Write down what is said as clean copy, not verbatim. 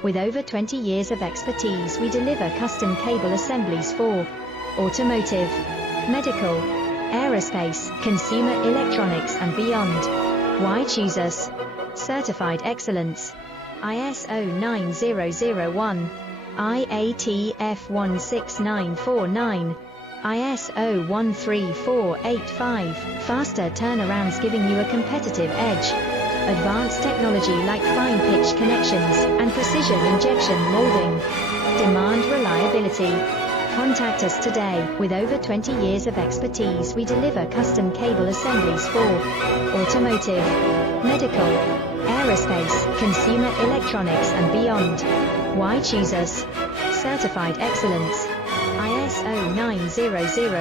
With over 20 years of expertise, we deliver custom cable assemblies for automotive, medical, aerospace, consumer electronics and beyond. Why choose us? Certified excellence. ISO 9001, IATF 16949, ISO 13485. Faster turnarounds giving you a competitive edge. Advanced technology like fine pitch connections and precision injection molding. Demand reliability. Contact us today. With over 20 years of expertise, we deliver custom cable assemblies for automotive, medical, aerospace, consumer electronics and beyond. Why choose us? Certified excellence. ISO 9001.